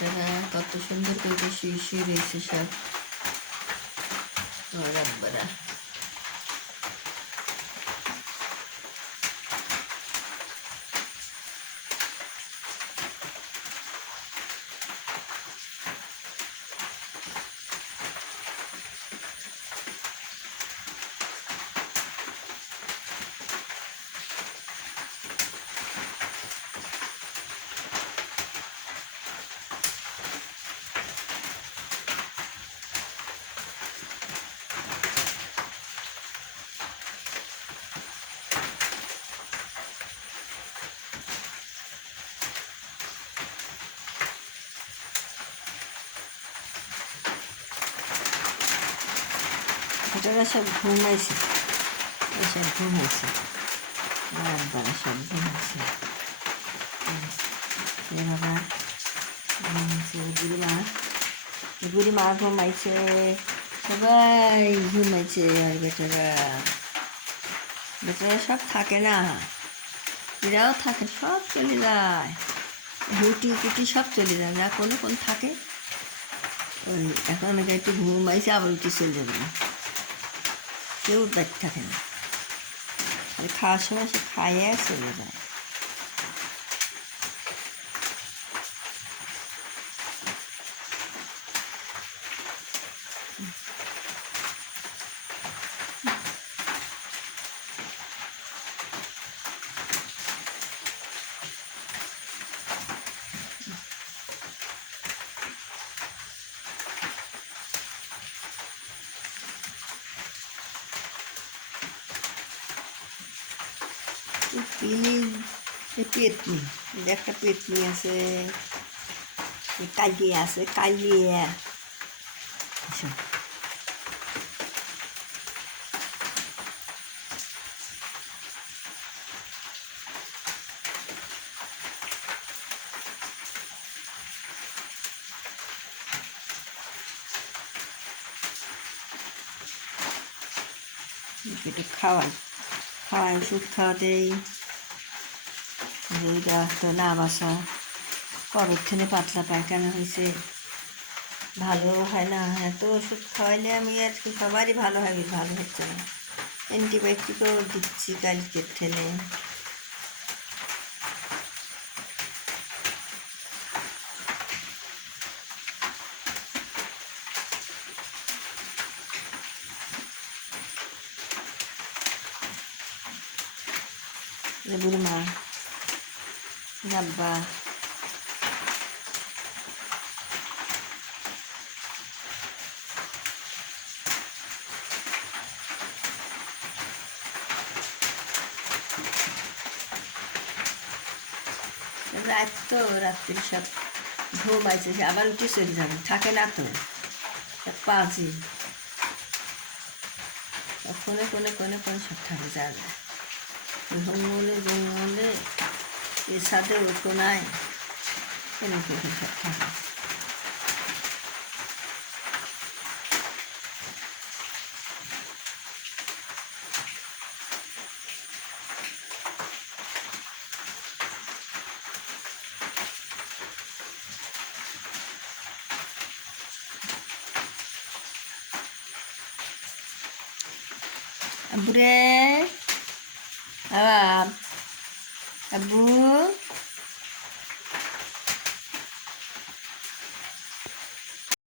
বেটারা কত সুন্দর করে শুয়ে শুয়ে রয়েছে সব আমার আব্বারা। বেটারা সব ঘুমাইছে, সব ঘুমাইছে, আব্বারা সব ঘুমাইছে। বাবা ঘুমাইছে, বুড়িমা ঘুমাইছে, সবাই ঘুমাইছে। আর বেটারা সব থাকে না, এরাও থাকে, সব চলে যায়, হুটি কুটি সব চলে যায় না, কোন থাকে। ওই এখন একটু ঘুমাইছে, আবার উঠে চলে যাবে না, কেউ দেখ থাকে না। খাওয়ার সময় সে খাইয়ে চলে যায়। পেতনি, একটা পেতনি আছে, কালিয়ে আছে, কালিয়ে একটু খাওয়াই ওষুধ খাওয়াতেই এইটা তো না বাসা, কবের থেকে পাতলা পায়খানা হয়েছে, ভালো হয় না। এত ওষুধ খাওয়াইলে আমি আজকে সবারই ভালো হবে, ভালো হচ্ছে না। অ্যান্টিবায়োটিকও দিচ্ছি কালকের থেকে। বুড়িমা আব্বা রাত তো, রাত্রি সব ঘুমাইছে, সে আবার উঠে চলে যাবে, থাকে না তো, পাঁচই কোনে সব থাকে যাবে। জঙ্গলে এর সাথে ওঠো নাই, কোনে সব থাকে। আব্বু রে, আব্বু